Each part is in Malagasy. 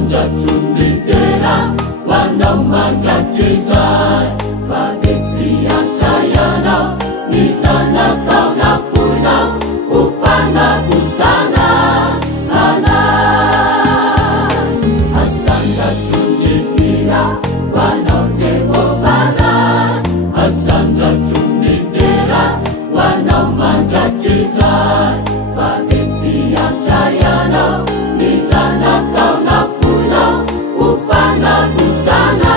asandratsonitera hoanao mandrakizay fa de fiatrayanao ny zanakao na fonao ho fanavotana anay asandratsonitera hoanao Jehovahray asandratsonitera hoanao mandrakizay fa de fiatrayanao ny zanakao na fonao ho fanavotana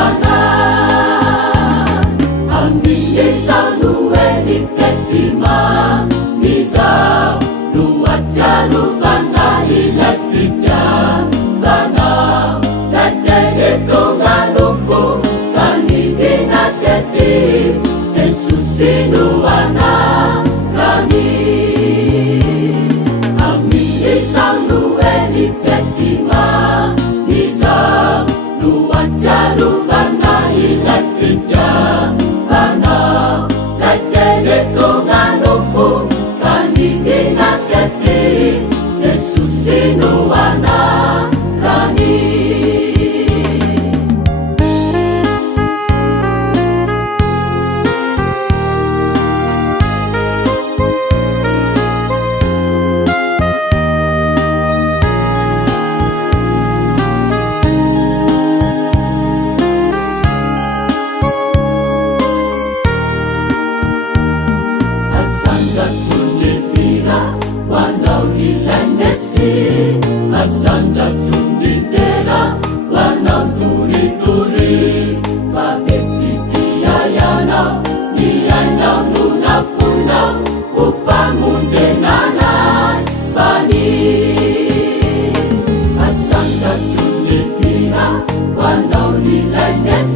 anay amin'izao noely fetima mizao no atsiarovana ilay fitiavanao lay teny tonga nofo ka nidina tety Jesosy no anarany amin'izao noely fetima mizao no atsiarovana ilay fitiavanao lay teny tonga nofo ka nidina tety Jesosy no anarany asandratsonitera hoanao ilay Mesy asandratsonitera hoanao toritory fa de fitiayanao ny ainao no nafonao ho famonjenanay bany asandratsonitera hoanao ilay Mesy